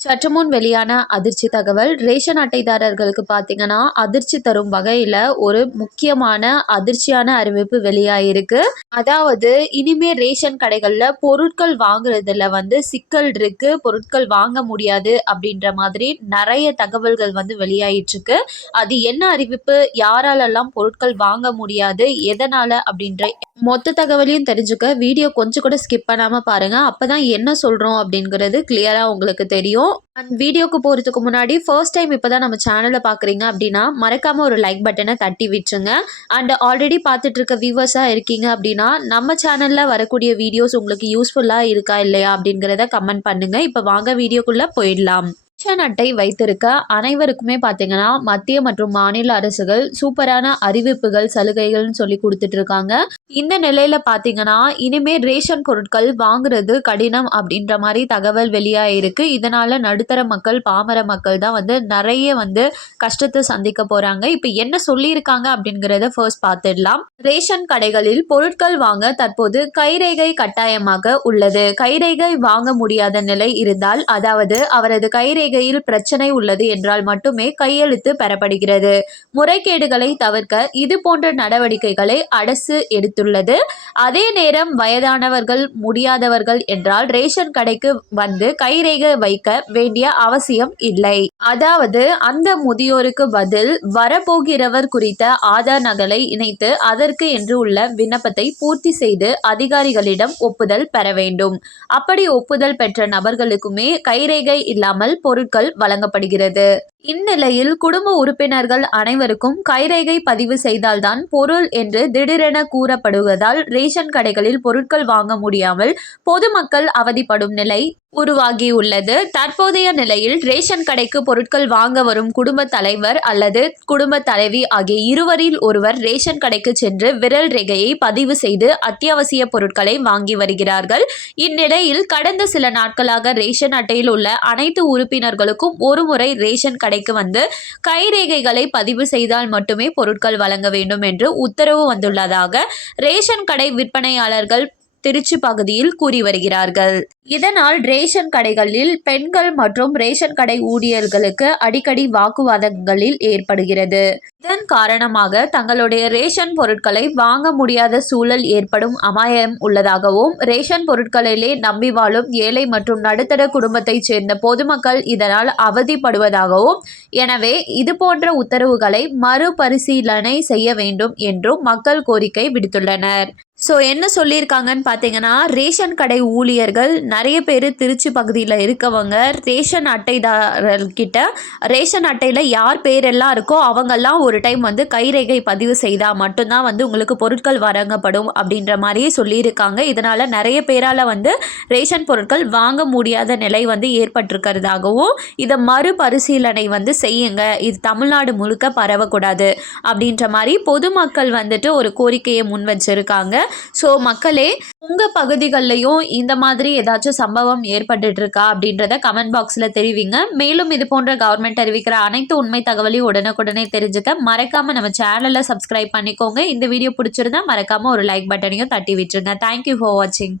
சற்று முன் வெளியான அதிர்ச்சி தகவல். ரேஷன் அட்டைதாரர்களுக்கு பார்த்தீங்கன்னா, அதிர்ச்சி தரும் வகையில ஒரு முக்கியமான அதிர்ச்சியான அறிவிப்பு வெளியாயிருக்கு. அதாவது இனிமே ரேஷன் கடைகள்ல பொருட்கள் வாங்குறதுல சிக்கல் இருக்கு. பொருட்கள் வாங்க முடியாது அப்படின்ற மாதிரி நெறைய தகவல்கள் வெளியாயிட்டு இருக்கு. அது என்ன அறிவிப்பு? யாராலெல்லாம் பொருட்கள் வாங்க முடியாது? எதனால? அப்படின்ற மொத்த தகவலையும் தெரிஞ்சுக்க வீடியோ கொஞ்சம் கூட ஸ்கிப் பண்ணாம பாருங்க. அப்பதான் என்ன சொல்றோம் அப்படிங்கிறது கிளியரா உங்களுக்கு தெரியும். அண்ட் வீடியோக்கு போறதுக்கு முன்னாடி ஃபர்ஸ்ட் டைம் இப்பதான் நம்ம சேனலை பாக்குறீங்க அப்படின்னா மறக்காம ஒரு லைக் பட்டனை தட்டி விட்டுருங்க. அண்ட் ஆல்ரெடி பார்த்துட்டு இருக்க வியூவர்ஸா இருக்கீங்க அப்படின்னா நம்ம சேனல்ல வரக்கூடிய வீடியோஸ் உங்களுக்கு யூஸ்ஃபுல்லா இருக்கா இல்லையா அப்படிங்கிறத கமெண்ட் பண்ணுங்க. இப்போ வாங்க வீடியோக்குள்ள போயிடலாம். ரேஷன் அட்டை வைத்திருக்க அனைவருக்குமே பார்த்தீங்கன்னா மத்திய மற்றும் மாநில அரசுகள் சூப்பரான அறிவிப்புகள் சலுகைகள்னு சொல்லி கொடுத்துட்டு இருக்காங்க. இந்த நிலையில பார்த்தீங்கன்னா இனிமே ரேஷன் பொருட்கள் வாங்குறது கடினம் அப்படின்ற மாதிரி தகவல் வெளியாயிருக்கு. இதனால நடுத்தர மக்கள் பாமர மக்கள் தான் நிறைய கஷ்டத்தை சந்திக்க போறாங்க. இப்போ என்ன சொல்லியிருக்காங்க அப்படிங்கிறத ஃபர்ஸ்ட் பார்த்துடலாம். ரேஷன் கடைகளில் பொருட்கள் வாங்க தற்போது கைரேகை கட்டாயமாக உள்ளது. கைரேகை வாங்க முடியாத நிலை இருந்தால், அதாவது அவரது கைரேகையில் பிரச்சனை உள்ளது என்றால் மட்டுமே கையெழுத்து பெறப்படுகிறது. முறைகேடுகளை தவிர்க்க இது போன்ற நடவடிக்கைகளை அரசு எடுத்துள்ளது. அதே நேரம் வயதானவர்கள் முடியாதவர்கள் என்றால் ரேஷன் கடைக்கு கைரேகை வைக்க வேண்டிய அவசியம் இல்லை. அதாவது அந்த முதியோருக்கு பதில் வரப்போகிறவர் குறித்த ஆதார் நகலை இணைத்து அதற்கு என்று உள்ள விண்ணப்பத்தை பூர்த்தி செய்து அதிகாரிகளிடம் ஒப்புதல் பெற வேண்டும். அப்படி ஒப்புதல் பெற்ற நபர்களுக்குமே கைரேகை இல்லாமல் பொருட்கள் வழங்கப்படுகிறது. இந்நிலையில் குடும்ப உறுப்பினர்கள் அனைவருக்கும் கைரேகை பதிவு செய்தால்தான் பொருள் என்று திடீரென கூறப்படுவதால் ரேஷன் கடைகளில் பொருட்கள் வாங்க முடியாமல் பொதுமக்கள் அவதிப்படும் நிலை உருவாகியுள்ளது. தற்போதைய நிலையில் ரேஷன் கடைக்கு பொருட்கள் வாங்க வரும் குடும்ப தலைவர் அல்லது குடும்ப தலைவி ஆகிய இருவரில் ஒருவர் ரேஷன் கடைக்கு சென்று விரல் ரேகையை பதிவு செய்து அத்தியாவசிய பொருட்களை வாங்கி வருகிறார்கள். இந்நிலையில் கடந்த சில நாட்களாக ரேஷன் அட்டையில் உள்ள அனைத்து உறுப்பினர்களுக்கும் ஒருமுறை ரேஷன் கடைக்கு கைரேகைகளை பதிவு செய்தால் மட்டுமே பொருட்கள் வழங்க வேண்டும் என்று உத்தரவு வந்துள்ளதாக ரேஷன் கடை விற்பனையாளர்கள் திருச்சி பகுதியில் கூறி வருகிறார்கள். இதனால் ரேஷன் கடைகளில் பெண்கள் மற்றும் ரேஷன் கடை ஊழியர்களுக்கு அடிக்கடி வாக்குவாதங்களில் ஏற்படுகிறது. இதன் காரணமாக தங்களுடைய ரேஷன் பொருட்களை வாங்க முடியாத சூழல் ஏற்படும் அபாயம் உள்ளதாகவும் ரேஷன் பொருட்களிலே நம்பி வாழும் ஏழை மற்றும் நடுத்தர குடும்பத்தைச் சேர்ந்த பொதுமக்கள் இதனால் அவதிப்படுவதாகவும், எனவே இது போன்ற உத்தரவுகளை மறுபரிசீலனை செய்ய வேண்டும் என்றும் மக்கள் கோரிக்கை விடுத்துள்ளனர். ஸோ என்ன சொல்லியிருக்காங்கன்னு பார்த்தீங்கன்னா, ரேஷன் கடை ஊழியர்கள் நிறைய பேர் திருச்சி பகுதியில் இருக்கவங்க ரேஷன் அட்டைதாரர்கிட்ட ரேஷன் அட்டையில் யார் பேரெல்லாம் இருக்கோ அவங்கெல்லாம் ஒரு டைம் கைரேகை பதிவு செய்தால் மட்டும்தான் உங்களுக்கு பொருட்கள் வழங்கப்படும் அப்படின்ற மாதிரியே சொல்லியிருக்காங்க. இதனால் நிறைய பேரால் ரேஷன் பொருட்கள் வாங்க முடியாத நிலை ஏற்பட்டிருக்கிறதாகவும், இதை மறுபரிசீலனை செய்யுங்க, இது தமிழ்நாடு முழுக்க பரவக்கூடாது அப்படின்ற மாதிரி பொதுமக்கள் ஒரு கோரிக்கையை முன் வச்சிருக்காங்க. ஸோ மக்களே, உங்கள் பகுதிகளிலையும் இந்த மாதிரி ஏதாச்சும் சம்பவம் ஏற்பட்டுட்டு இருக்கா அப்படின்றத கமெண்ட் பாக்ஸில் தெரிவிங்க. மேலும் இது போன்ற கவர்மெண்ட் அறிவிக்கிற அனைத்து உண்மை தகவலையும் உடனுக்குடனே தெரிஞ்சுக்க மறக்காமல் நம்ம சேனலை சப்ஸ்கிரைப் பண்ணிக்கோங்க. இந்த வீடியோ பிடிச்சிருந்தா மறக்காமல் ஒரு லைக் பட்டனையும் தட்டி விட்டுருங்க. தேங்க்யூ ஃபார் வாட்சிங்.